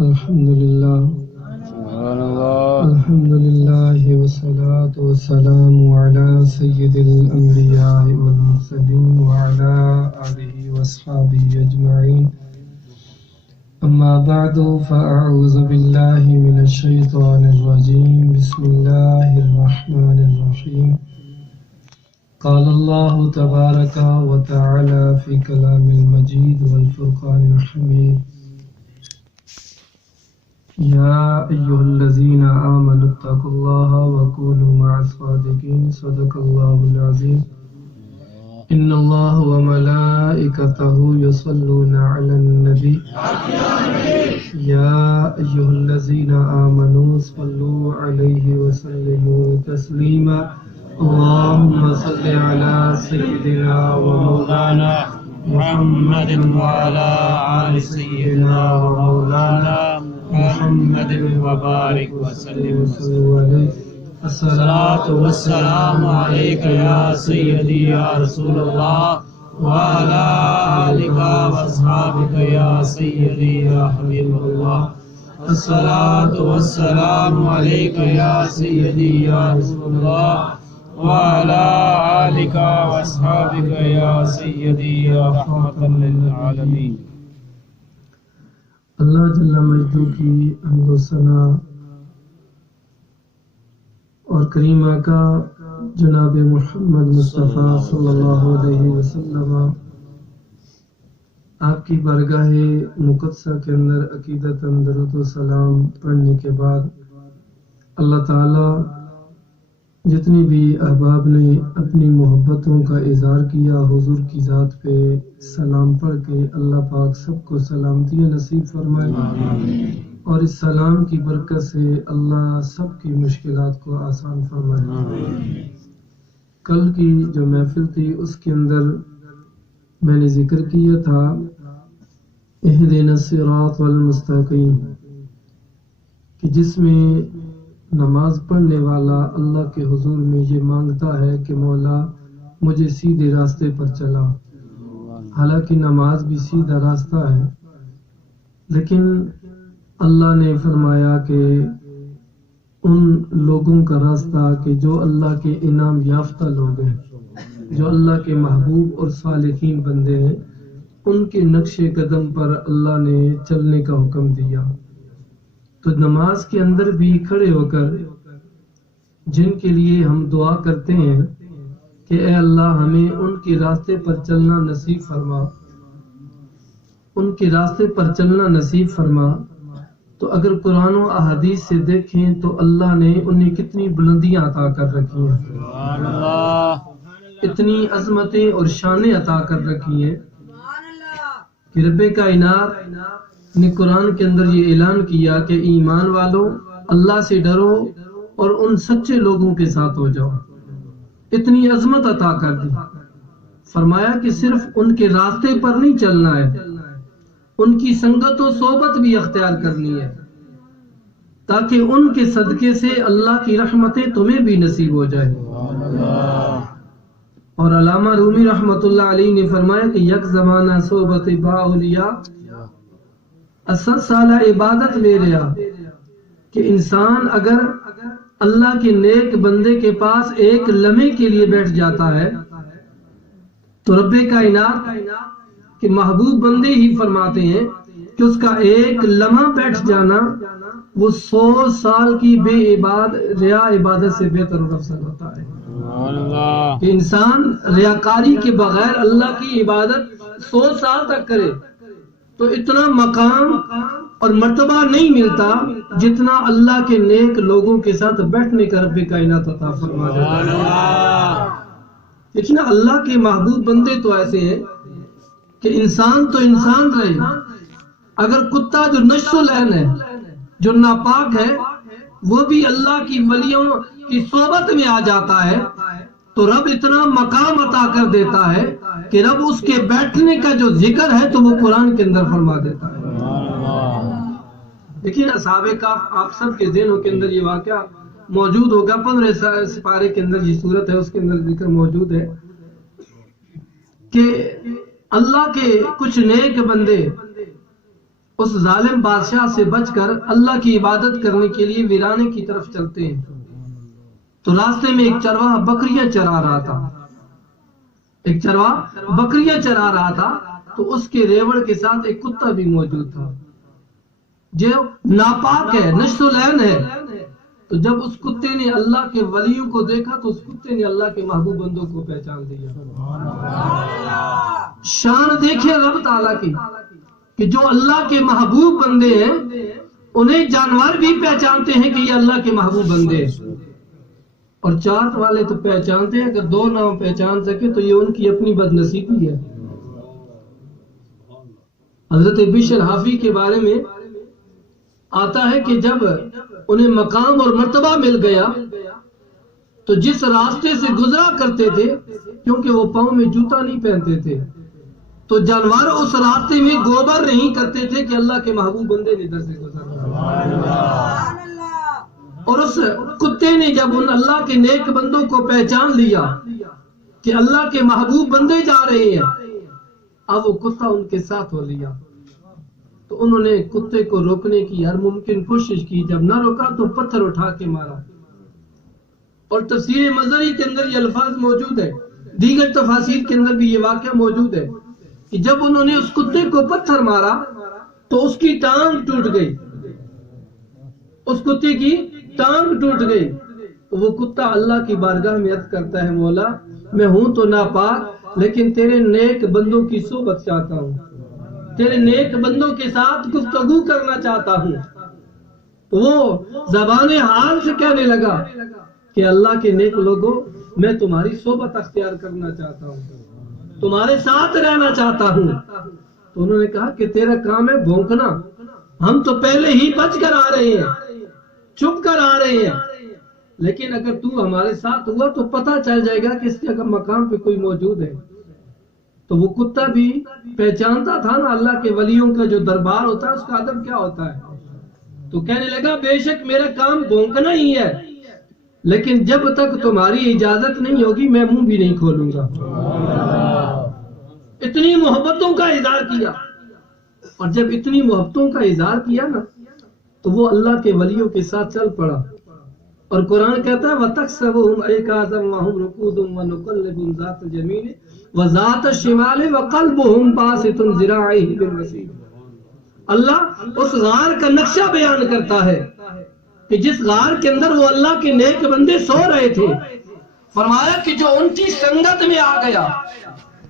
الحمدللہ الحمدللہ والصلاة والسلام علی سید الانبیاء والمرسلین وعلی آلہ واصحابہ اجمعین اما بعد فاعوذ باللہ من الشیطان الرجیم بسم اللہ الرحمن الرحیم قال اللہ تبارک وتعالی فی کلام المجید والفرقان الحمید یا ایہا الذین آمنوا اتقوا اللہ وکونوا مع الصادقین صدق اللہ العظیم ان اللہ وملائکتہ یصلون علی النبی یا ایہا الذین آمنوا صلوا علیہ وسلموا تسلیما اللہم صل علی سیدنا ومولانا محمد وعلی آل سیدنا ومولانا محمد وبارک وسلم الصلاة والسلام علیک یا سیدی یا رسول اللہ وعلی آلک واصحابک یا سیدی یا حبیب اللہ الصلاة والسلام علیک یا سیدی یا رسول اللہ وعلی آلک واصحابک یا سیدی یا رحمۃ للعالمین۔ اللہ جل مجدہ کی حمد و ثنا اور کریمہ کا جناب محمد مصطفیٰ صلی اللہ علیہ وسلم آپ کی بارگاہ مقدسہ کے اندر عقیدتاً درود و سلام پڑھنے کے بعد اللہ تعالی جتنی بھی احباب نے اپنی محبتوں کا اظہار کیا حضور کی ذات پہ سلام پڑھ کے اللہ پاک سب کو سلامتی نصیب فرمائے اور اس سلام کی برکت سے اللہ سب کی مشکلات کو آسان فرمائے۔ کل کی جو محفل تھی اس کے اندر میں نے ذکر کیا تھا اہدنا الصراط المستقیم کہ جس میں نماز پڑھنے والا اللہ کے حضور میں یہ مانگتا ہے کہ مولا مجھے سیدھے راستے پر چلا۔ حالانکہ نماز بھی سیدھا راستہ ہے، لیکن اللہ نے فرمایا کہ ان لوگوں کا راستہ کہ جو اللہ کے انعام یافتہ لوگ ہیں، جو اللہ کے محبوب اور صالحین بندے ہیں، ان کے نقش قدم پر اللہ نے چلنے کا حکم دیا۔ تو نماز کے اندر بھی کھڑے ہو کر جن کے لیے ہم دعا کرتے ہیں کہ اے اللہ ہمیں ان کے راستے پر چلنا نصیب فرما، ان کے راستے پر چلنا نصیب فرما، تو اگر قرآن و احادیث سے دیکھیں تو اللہ نے انہیں کتنی بلندیاں عطا کر رکھی ہیں، اتنی عظمتیں اور شانیں عطا کر رکھی ہیں کہ رب کائنات نے قرآن کے اندر یہ اعلان کیا کہ ایمان والو اللہ سے ڈرو اور ان سچے لوگوں کے ساتھ ہو جاؤ۔ اتنی عظمت عطا کر دی، فرمایا کہ صرف ان کے راستے پر نہیں چلنا ہے، ان کی سنگت و صحبت بھی اختیار کرنی ہے تاکہ ان کے صدقے سے اللہ کی رحمتیں تمہیں بھی نصیب ہو جائے۔ اور علامہ رومی رحمۃ اللہ علیہ نے فرمایا کہ یک زمانہ صحبت با اولیاء 80 سالہ عبادت لے رہا کہ انسان اگر اللہ کے نیک بندے کے پاس ایک لمحے کے لیے بیٹھ جاتا ہے تو رب کائنات کے محبوب بندے ہی فرماتے ہیں کہ اس کا ایک لمحہ بیٹھ جانا وہ 100 سال کی بے ریا عبادت سے بہتر اور افضل ہوتا ہے۔ کہ انسان ریاکاری کے بغیر اللہ کی عبادت 100 سال تک کرے تو اتنا مقام اور مرتبہ نہیں ملتا جتنا اللہ کے نیک لوگوں کے ساتھ بیٹھنے کا رب کائنات عطا فرما دیتا ہے۔ لیکن اللہ کے محبوب بندے تو ایسے ہیں کہ انسان تو انسان رہے، اگر کتا جو نشو و لعن ہے، جو ناپاک ہے، وہ بھی اللہ کی ولیوں کی صحبت میں آ جاتا ہے تو رب اتنا مقام عطا کر دیتا ہے کہ رب اس کے بیٹھنے کا جو ذکر ہے تو وہ قرآن کے اندر فرما دیتا ہے۔ لیکن اصحاب کہف آپ سب کے ذہنوں کے اندر یہ واقعہ موجود ہوگا، 15 سپارے کے اندر یہ صورت ہے، اس کے اندر ذکر موجود ہے کہ اللہ کے کچھ نیک بندے اس ظالم بادشاہ سے بچ کر اللہ کی عبادت کرنے کے لیے ویرانے کی طرف چلتے ہیں تو راستے میں ایک چرواہا بکریاں چرا رہا تھا تو اس کے ریوڑ کے ساتھ ایک کتا بھی موجود تھا جو ناپاک ہے، نجس العین ہے۔ تو جب اس کتے نے اللہ کے ولیوں کو دیکھا تو اس کتے نے اللہ کے محبوب بندوں کو پہچان لیا۔ شان دیکھیں رب تعالیٰ کی کہ جو اللہ کے محبوب بندے ہیں انہیں جانور بھی پہچانتے ہیں کہ یہ اللہ کے محبوب بندے ہیں، اور چارٹ والے تو پہچانتے ہیں، اگر دو نہ پہچان سکے تو یہ ان کی اپنی بد نصیبی ہے۔ حضرت بشر حافی کے بارے میں آتا ہے کہ جب انہیں مقام اور مرتبہ مل گیا تو جس راستے سے گزرا کرتے تھے، کیونکہ وہ پاؤں میں جوتا نہیں پہنتے تھے، تو جانور اس راستے میں گوبر نہیں کرتے تھے کہ اللہ کے محبوب بندے نے ادھر سے گزرا۔ اور اس کتے نے جب ان اللہ کے نیک بندوں کو پہچان لیا کہ اللہ کے محبوب بندے جا رہے ہیں، اب وہ کتا ان کے ساتھ ہو لیا، تو انہوں نے کتے کو روکنے کی ہر ممکن کوشش کی، جب نہ روکا تو پتھر اٹھا کے مارا۔ اور تفسیر مظہری کے اندر یہ الفاظ موجود ہے، دیگر تفاسیر کے اندر بھی یہ واقعہ موجود ہے کہ جب انہوں نے اس کتے کو پتھر مارا تو اس کی ٹانگ ٹوٹ گئی، اس کتے کی ٹانگ ٹوٹ گئی۔ وہ کتا اللہ کی بارگاہ میں عرض کرتا ہے، مولا میں ہوں تو ناپاک لیکن تیرے نیک بندوں کی صحبت چاہتا ہوں، تیرے نیک بندوں کے ساتھ گفتگو کرنا چاہتا ہوں۔ وہ زبان حال سے کہنے لگا کہ اللہ کے نیک لوگوں، میں تمہاری صحبت اختیار کرنا چاہتا ہوں، تمہارے ساتھ رہنا چاہتا ہوں۔ تو انہوں نے کہا کہ تیرا کام ہے بھونکنا، ہم تو پہلے ہی بچ کر آ رہے ہیں، چھپ کر آ رہے ہیں، لیکن اگر تو ہمارے ساتھ ہوا تو پتہ چل جائے گا کہ اس کے مقام پہ کوئی موجود ہے۔ تو وہ کتا بھی پہچانتا تھا نا اللہ کے ولیوں کا جو دربار ہوتا ہے اس کا ادب کیا ہوتا ہے، تو کہنے لگا بے شک میرا کام بھونکنا ہی ہے، لیکن جب تک تمہاری اجازت نہیں ہوگی میں منہ بھی نہیں کھولوں گا۔ اتنی محبتوں کا اظہار کیا، اور جب اتنی محبتوں کا اظہار کیا نا تو وہ اللہ کے ولیوں کے ساتھ چل پڑا۔ اور قرآن کہتا ہے وَتَحْسَبُهُمْ أَيْقَاظًا وَهُمْ رُقُودٌ وَنُقَلِّبُهُمْ ذَاتَ الْيَمِينِ وَذَاتَ الشِّمَالِ وَقَلْبُهُمْ بَاسِطٌ ذِرَاعَيْهِ بِالْوَسِيلِ۔ اللہ اس غار کا نقشہ بیان کرتا ہے کہ جس غار کے اندر وہ اللہ کے نیک بندے سو رہے تھے، فرمایا کہ جو ان کی سنگت میں آ گیا،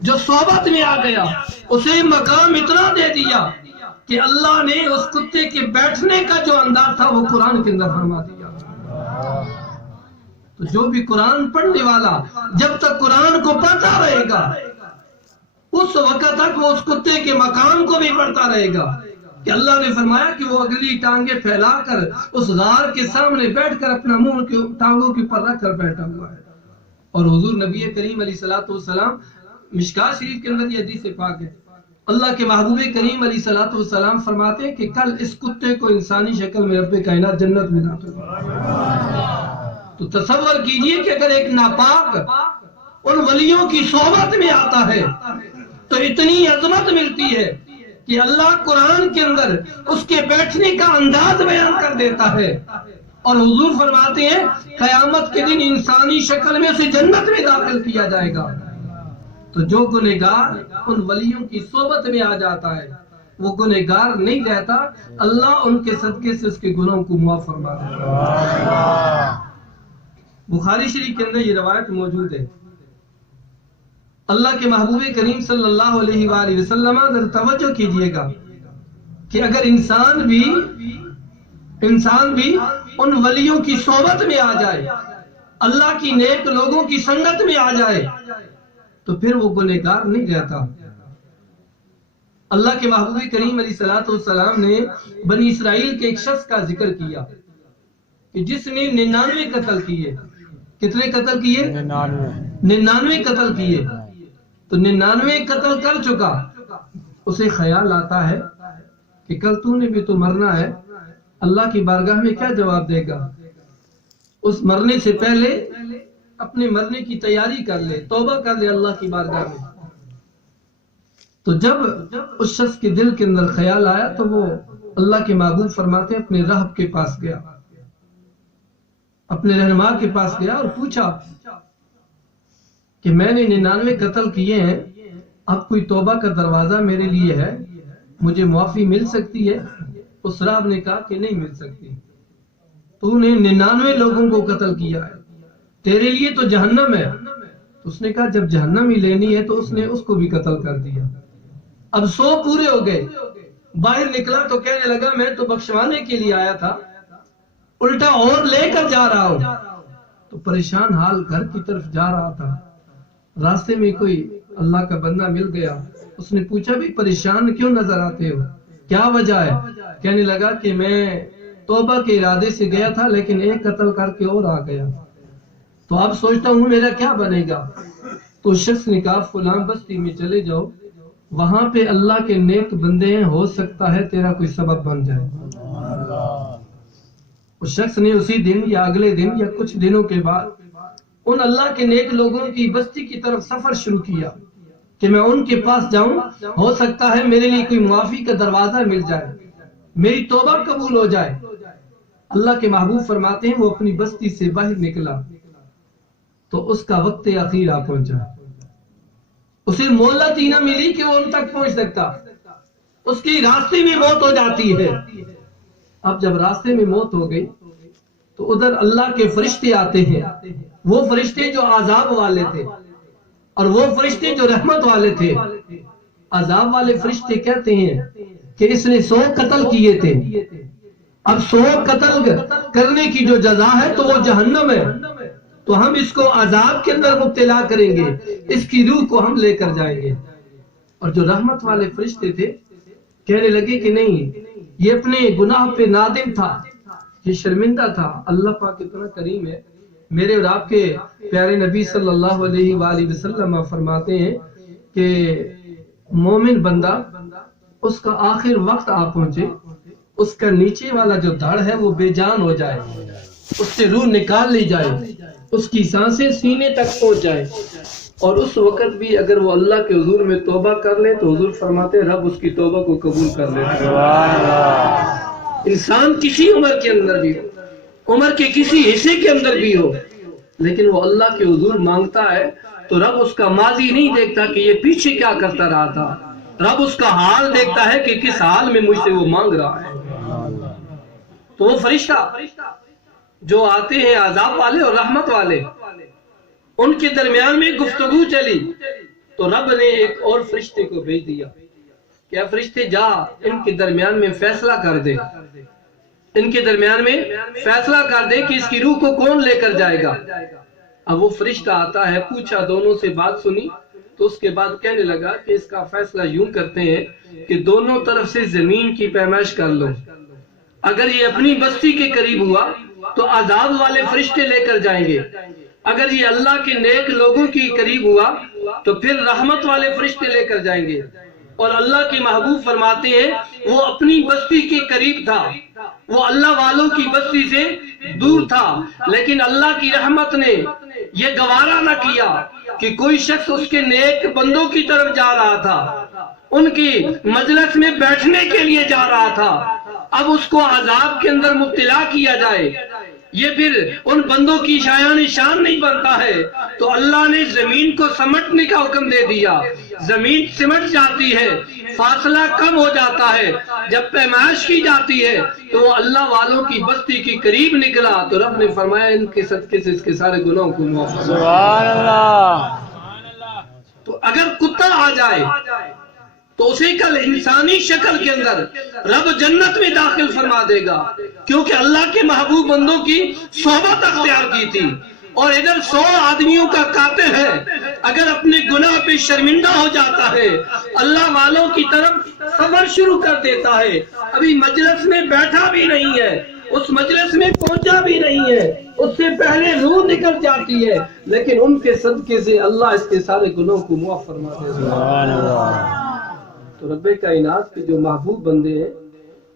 جو صحبت میں آ گیا، اسے مقام اتنا دے دیا کہ اللہ نے اس کتے کے بیٹھنے کا جو انداز تھا وہ قرآن کے اندر فرما دیا۔ تو جو بھی قرآن پڑھنے والا جب تک قرآن کو پڑھتا رہے گا اس وقت تک وہ اس کتے کے مقام کو بھی پڑھتا رہے گا، کہ اللہ نے فرمایا کہ وہ اگلی ٹانگیں پھیلا کر اس غار کے سامنے بیٹھ کر اپنا منہ کی ٹانگوں کے اوپر رکھ کر بیٹھا ہوا ہے۔ اور حضور نبی کریم علیہ الصلوۃ والسلام، مشکاہ شریف کے اندر یہ حدیث پاک ہے، اللہ کے محبوب کریم علیہ الصلوۃ والسلام فرماتے ہیں کہ کل اس کتے کو انسانی شکل میں رب کائنات جنت میں داخل کرے۔ تو تصور کیجئے کہ اگر ایک ناپاک ان ولیوں کی صحبت میں آتا ہے تو اتنی عظمت ملتی ہے کہ اللہ قرآن کے اندر اس کے بیٹھنے کا انداز بیان کر دیتا ہے، اور حضور فرماتے ہیں قیامت کے دن انسانی شکل میں اسے جنت میں داخل کیا جائے گا۔ تو جو گنہگار ان ولیوں کی صحبت میں آ جاتا ہے وہ گنہگار نہیں رہتا، اللہ ان کے صدقے سے اس کے گناہوں کو معاف فرما دیتا ہے۔ بخاری شریف کے اندر یہ روایت موجود ہے، اللہ کے محبوب کریم صلی اللہ علیہ وآلہ وسلم، ذرا توجہ کیجئے گا کہ اگر انسان بھی ان ولیوں کی صحبت میں آ جائے، اللہ کی نیک لوگوں کی سنگت میں آ جائے تو پھر وہ گنہگار نہیں رہتا۔ اللہ کے محبوب کریم علیہ الصلوۃ والسلام نے بنی اسرائیل کے ایک شخص کا ذکر کیا کہ جس نے 99 قتل کیے۔ کتنے قتل کیے؟ 99 قتل کیے۔ تو 99 قتل کر چکا، اسے خیال آتا ہے کہ کل تو نے بھی تو مرنا ہے، اللہ کی بارگاہ میں کیا جواب دے گا؟ اس مرنے سے پہلے اپنے مرنے کی تیاری کر لے، توبہ کر لے اللہ کی بارگاہ میں۔ تو جب اس شخص کے دل کے اندر خیال آیا تو وہ اللہ کے محبوب فرماتے ہیں اپنے راہب کے پاس گیا، اپنے رہنما کے پاس گیا اور پوچھا کہ میں نے 99 قتل کیے ہیں، اب کوئی توبہ کا دروازہ میرے لیے ہے، مجھے معافی مل سکتی ہے؟ اس راہب نے کہا کہ نہیں مل سکتی، تو نے 99 لوگوں کو قتل کیا ہے، تیرے لیے تو جہنم ہے۔ اس نے کہا جب جہنم ہی لینی ہے تو اس نے اس کو بھی قتل کر دیا۔ اب 100 پورے ہو گئے، باہر نکلا تو کہنے لگا میں تو بخشوانے کے لیے آیا تھا، الٹا اور لے کر جا رہا ہوں۔ تو پریشان حال گھر کی طرف جا رہا تھا، راستے میں کوئی اللہ کا بندہ مل گیا، اس نے پوچھا بھی پریشان کیوں نظر آتے ہو، کیا وجہ ہے؟ کہنے لگا کہ میں توبہ کے ارادے سے گیا تھا لیکن ایک قتل کر کے اور آ گیا، تو اب سوچتا ہوں میرا کیا بنے گا۔ تو شخص نے کہا فلاں بستی میں چلے جاؤ، وہاں پہ اللہ کے نیک بندے ہیں، ہو سکتا ہے تیرا کوئی سبب بن جائے۔ اس شخص نے اسی دن یا اگلے دن یا کچھ دنوں کے بعد ان اللہ کے نیک لوگوں کی بستی کی طرف سفر شروع کیا کہ میں ان کے پاس جاؤں، ہو سکتا ہے میرے لیے کوئی معافی کا دروازہ مل جائے، میری توبہ قبول ہو جائے۔ اللہ کے محبوب فرماتے ہیں وہ اپنی بستی سے باہر نکلا تو اس کا وقت اخیر آ پہنچا، اسے مہلت ہی نہ ملی کہ وہ ان تک پہنچ سکتا، اس کی راستے میں موت ہو جاتی ہے۔ اب جب راستے میں موت ہو گئی تو ادھر اللہ کے فرشتے آتے ہیں، وہ فرشتے جو عذاب والے تھے اور وہ فرشتے جو رحمت والے تھے۔ عذاب والے فرشتے کہتے ہیں کہ اس نے 100 قتل کیے تھے، اب 100 قتل کرنے کی جو جزا ہے تو وہ جہنم ہے، تو ہم اس کو عذاب کے اندر مبتلا کریں گے، اس کی روح کو ہم لے کر جائیں گے۔ اور جو رحمت والے فرشتے تھے کہنے لگے کہ نہیں، یہ اپنے گناہ پہ نادم تھا، یہ شرمندہ تھا، اللہ پاک اتنا کریم ہے۔ میرے اور آپ کے پیارے نبی صلی اللہ علیہ وآلہ وسلم فرماتے ہیں کہ مومن بندہ اس کا آخر وقت آ پہنچے، اس کا نیچے والا جو دھڑ ہے وہ بے جان ہو جائے، اس سے روح نکال لی جائے، اس کی سانسیں سینے تک پہنچ جائے، اور اس وقت بھی اگر وہ اللہ کے حضور میں توبہ کر لے تو حضور فرماتے رب اس کی توبہ کو قبول کر لے۔ انسان کسی عمر کے اندر بھی ہو، عمر کے کسی حصے کے اندر بھی ہو، لیکن وہ اللہ کے حضور مانگتا ہے تو رب اس کا ماضی نہیں دیکھتا کہ یہ پیچھے کیا کرتا رہا تھا، رب اس کا حال دیکھتا ہے کہ کس حال میں مجھ سے وہ مانگ رہا ہے۔ تو وہ فرشتہ جو آتے ہیں عذاب والے اور رحمت والے، ان کے درمیان میں گفتگو چلی تو رب نے ایک اور فرشتے کو بھیج دیا، کیا فرشتے جا ان کے درمیان میں فیصلہ کر دے، ان کے درمیان میں فیصلہ کر دے کہ اس کی روح کو کون لے کر جائے گا۔ اب وہ فرشتہ آتا ہے، پوچھا، دونوں سے بات سنی تو اس کے بعد کہنے لگا کہ اس کا فیصلہ یوں کرتے ہیں کہ دونوں طرف سے زمین کی پیمائش کر لو، اگر یہ اپنی بستی کے قریب ہوا تو عذاب والے فرشتے لے کر جائیں گے، اگر یہ اللہ کے نیک لوگوں کی قریب ہوا تو پھر رحمت والے فرشتے لے کر جائیں گے۔ اور اللہ کے محبوب فرماتے ہیں وہ اپنی بستی کے قریب تھا، وہ اللہ والوں کی بستی سے دور تھا، لیکن اللہ کی رحمت نے یہ گوارا نہ کیا کہ کوئی شخص اس کے نیک بندوں کی طرف جا رہا تھا، ان کی مجلس میں بیٹھنے کے لیے جا رہا تھا، اب اس کو عذاب کے اندر مبتلا کیا جائے، یہ پھر ان بندوں کی شایان شان نہیں بنتا ہے۔ تو اللہ نے زمین کو سمٹنے کا حکم دے دیا، زمین سمٹ جاتی ہے، فاصلہ کم ہو جاتا ہے، جب پیمائش کی جاتی ہے تو وہ اللہ والوں کی بستی کے قریب نکلا تو رب نے فرمایا ان کے صدقے سے اس کے سارے گناہوں کو معاف کر دیا۔ سبحان اللہ۔ تو اگر کتا آ جائے تو اسے کل انسانی شکل کے اندر رب جنت میں داخل فرما دے گا، کیونکہ اللہ کے محبوب بندوں کی صحبت اختیار کی تھی، اور ادھر 100 آدمیوں کا قاتل ہے، اگر اپنے گناہ پہ شرمندہ ہو جاتا ہے اللہ والوں کی طرف سفر شروع کر دیتا ہے، ابھی مجلس میں بیٹھا بھی نہیں ہے، اس مجلس میں پہنچا بھی نہیں ہے، اس سے پہلے روح نکل جاتی ہے، لیکن ان کے صدقے سے اللہ اس کے سارے گناہوں کو معاف فرما دیتا ہے۔ تو رب کائنات کے جو محبوب بندے ہیں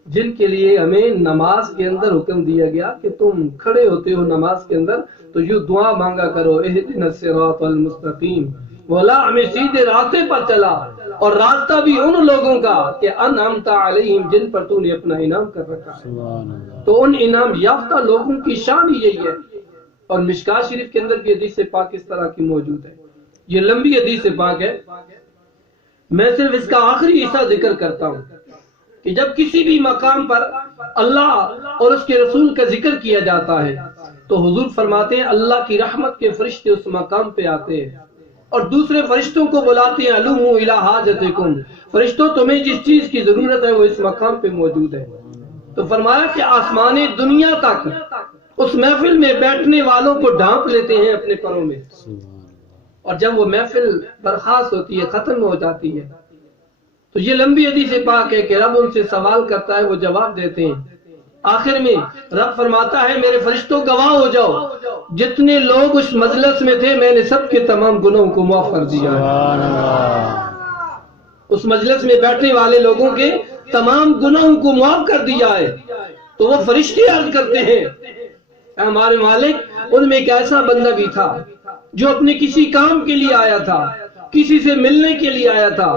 جن کے لیے ہمیں نماز کے اندر حکم دیا گیا کہ تم کھڑے ہوتے ہو نماز کے اندر تو یوں دعا مانگا کرو، اہدنا الصراط المستقیم، مولا ہمیں سیدھے راستے پر چلا، اور راستہ بھی ان لوگوں کا کہ انعمت علیہم، جن پر تو نے اپنا انعام کر رکھا ہے۔ تو ان انعام یافتہ لوگوں کی شان ہی یہی ہے۔ اور مشکات شریف کے اندر بھی حدیث پاک اس طرح کی موجود ہے، یہ لمبی حدیث پاک ہے، میں صرف اس کا آخری حصہ ذکر کرتا ہوں کہ جب کسی بھی مقام پر اللہ اور اس کے رسول کا ذکر کیا جاتا ہے تو حضور فرماتے ہیں اللہ کی رحمت کے فرشتے اس مقام پہ آتے ہیں اور دوسرے فرشتوں کو بلاتے ہیں الوموا الی حاجتکم، فرشتوں تمہیں جس چیز کی ضرورت ہے وہ اس مقام پہ موجود ہے۔ تو فرمایا کہ آسمان دنیا تک اس محفل میں بیٹھنے والوں کو ڈھانپ لیتے ہیں اپنے پروں میں، اور جب وہ محفل برخاست ہوتی ہے، ختم ہو جاتی ہے، تو یہ لمبی حدیث پاک ہے کہ رب ان سے سوال کرتا ہے، وہ جواب دیتے ہیں۔ آخر میں رب فرماتا ہے میرے فرشتوں گواہ ہو جاؤ، جتنے لوگ اس مجلس میں تھے میں نے سب کے تمام گناہوں کو معاف کر دیا ہے۔ اس مجلس میں بیٹھنے والے لوگوں کے تمام گناہوں کو معاف کر دیا ہے۔ تو وہ فرشتے عرض کرتے ہیں اے ہمارے مالک، ان میں ایک ایسا بندہ بھی تھا جو اپنے کسی کام کے لیے آیا تھا، کسی سے ملنے کے لیے آیا تھا،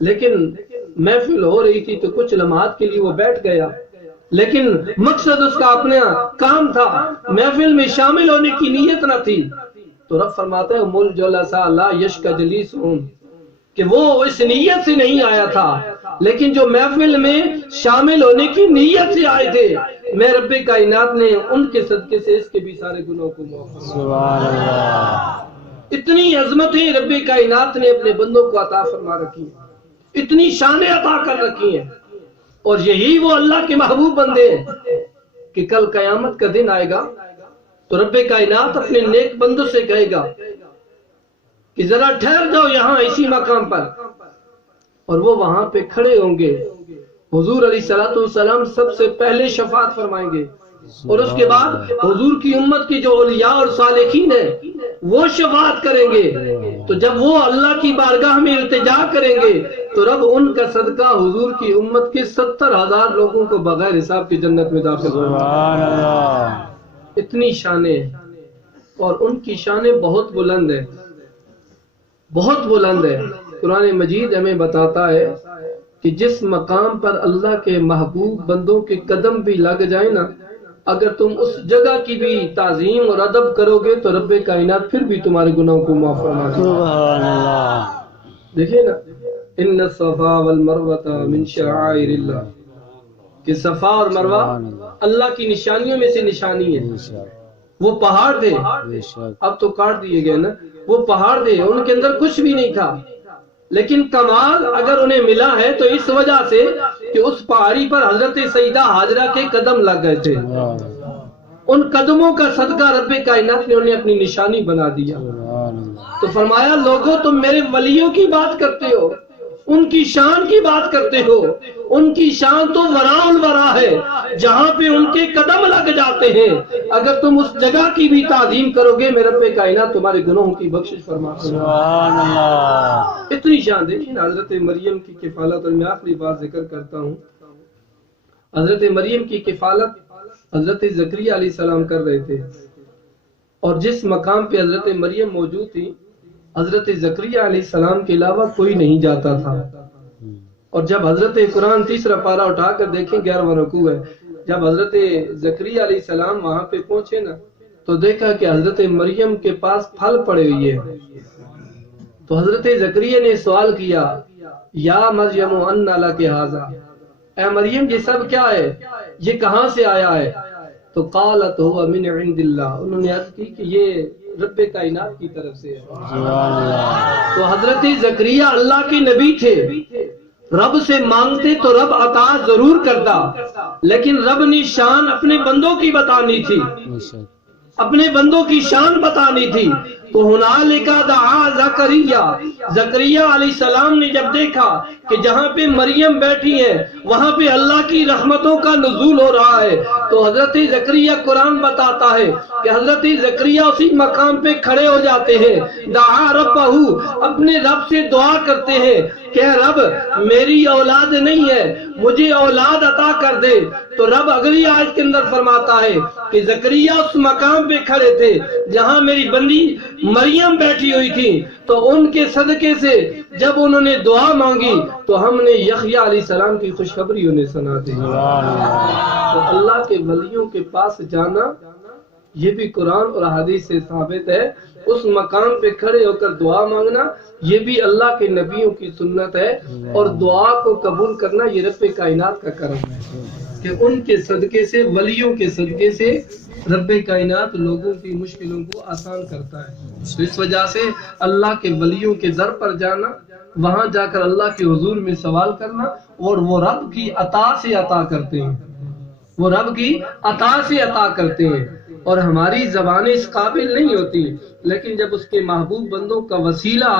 لیکن محفل ہو رہی تھی تو کچھ لمحات کے لیے وہ بیٹھ گیا، لیکن مقصد اس کا اپنا کام تھا، محفل میں شامل ہونے کی نیت نہ تھی۔ تو رب فرماتا ہے مل جلسا لا یشک جلیسہم، کہ وہ اس نیت سے نہیں آیا تھا، لیکن جو محفل میں شامل ہونے کی نیت سے آئے تھے، میں رب کائنات نے ان کے صدقے سے اس کے بھی سارے گناہوں کو معاف کر دیا۔ سبحان اللہ، اتنی عظمتیں رب کائنات نے اپنے بندوں کو عطا فرما رکھی ہیں، اتنی شانیں عطا کر رکھی ہیں، اور یہی وہ اللہ کے محبوب بندے ہیں کہ کل قیامت کا دن آئے گا تو رب کائنات اپنے نیک بندوں سے کہے گا کہ ذرا ٹھہر جاؤ یہاں اسی مقام پر، اور وہ وہاں پہ کھڑے ہوں گے، حضور علیہ الصلوۃ والسلام سب سے پہلے شفاعت فرمائیں گے، اور اس کے بعد حضور کی امت کی جو اولیاء اور صالحین ہیں وہ شفاعت کریں گے۔ تو جب وہ اللہ کی بارگاہ میں التجا کریں گے تو رب ان کا صدقہ حضور کی امت کے 70,000 لوگوں کو بغیر حساب کی جنت میں داخل کریں۔ اتنی شانیں، اور ان کی شانیں بہت بلند ہیں، بہت بلند ہے۔ قرآن مجید ہمیں بتاتا ہے کہ جس مقام پر اللہ کے محبوب بندوں کے قدم بھی لگ جائیں نا، اگر تم اس جگہ کی بھی تعظیم اور ادب کرو گے تو رب کائنات پھر بھی تمہارے گناہوں کو معاف فرما دے گا۔ دیکھیے نا، ان الصفا والمروۃ من شعائر اللہ، کہ صفا اور مروہ اللہ کی نشانیوں میں سے نشانی ہے۔ وہ پہاڑ تھے، اب تو کاٹ دیے گئے نا، وہ پہاڑ تھے، ان کے اندر کچھ بھی نہیں تھا، لیکن کمال اگر انہیں ملا ہے تو اس وجہ سے کہ اس پہاڑی پر حضرت سیدہ ہاجرہ کے قدم لگ گئے تھے، ان قدموں کا صدقہ رب کائنات نے انہیں اپنی نشانی بنا دیا۔ تو فرمایا لوگوں تم میرے ولیوں کی بات کرتے ہو، ان کی شان کی بات کرتے ہو، ان کی شان تو وراء الورا ہے، جہاں پہ ان کے قدم لگ جاتے ہیں، اگر تم اس جگہ کی بھی تعظیم کرو گے میں رب کائنات تمہارے گناہوں کی بخشش فرما دے گا۔ سبحان اللہ، اتنی شان۔ دیکھیں حضرت مریم کی کفالت، اور میں آخری بات ذکر کرتا ہوں، حضرت مریم کی کفالت حضرت زکریا علیہ السلام کر رہے تھے، اور جس مقام پہ حضرت مریم موجود تھی حضرت زکریا علیہ السلام کے علاوہ کوئی نہیں جاتا تھا۔ اور جب حضرت قرآن تیسرا پارہ اٹھا کر دیکھیں 11واں رکوع ہے، جب حضرت زکریا علیہ السلام وہاں پہ پہنچے نا تو دیکھا کہ حضرت مریم کے پاس پھل پڑے ہوئے ہیں۔ تو حضرت زکریا نے سوال کیا یا مریم انا لک ھذا، اے مریم یہ سب کیا ہے، یہ کہاں سے آیا ہے؟ تو قالت هو من عند اللہ، انہوں نے عرض کی کہ یہ رب کائنات کی طرف سے ہے۔ تو حضرت زکریا اللہ کے نبی تھے، رب سے مانگتے تو رب عطا ضرور کرتا، لیکن رب نے شان اپنے بندوں کی بتانی تھی، اپنے بندوں کی شان بتانی تھی۔ تو ہنالک دعا زکریا، زکریا علیہ السلام نے جب دیکھا کہ جہاں پہ مریم بیٹھی ہے وہاں پہ اللہ کی رحمتوں کا نزول ہو رہا ہے، تو حضرت زکریا قرآن بتاتا ہے کہ حضرت زکریا اسی مقام پہ کھڑے ہو جاتے ہیں، دعا ربہ، اپنے رب سے دعا کرتے ہیں کہ رب میری اولاد نہیں ہے، مجھے اولاد عطا کر دے۔ تو رب اگلی آیت کے اندر فرماتا ہے کہ زکریا اس مقام پہ کھڑے تھے جہاں میری بندی مریم بیٹھی ہوئی تھی، تو ان کے صدقے سے جب انہوں نے دعا مانگی تو ہم نے یحییٰ علیہ السلام کی خوشخبری انہیں سنا دی۔ تو اللہ کے ولیوں کے پاس جانا یہ بھی قرآن اور حدیث سے ثابت ہے، اس مقام پہ کھڑے ہو کر دعا مانگنا یہ بھی اللہ کے نبیوں کی سنت ہے، اور دعا کو قبول کرنا یہ رب کائنات کا کرم ہے کہ ان کے صدقے سے، ولیوں کے صدقے سے رب کائنات لوگوں کی مشکلوں کو آسان کرتا ہے۔ تو اس وجہ سے اللہ کے ولیوں کے در پر جانا، وہاں جا کر اللہ کے حضور میں سوال کرنا، اور وہ رب کی عطا سے عطا کرتے ہیں، وہ رب کی عطا سے عطا کرتے ہیں، اور ہماری زبانیں اس قابل نہیں ہوتی، لیکن جب اس کے محبوب بندوں کا وسیلہ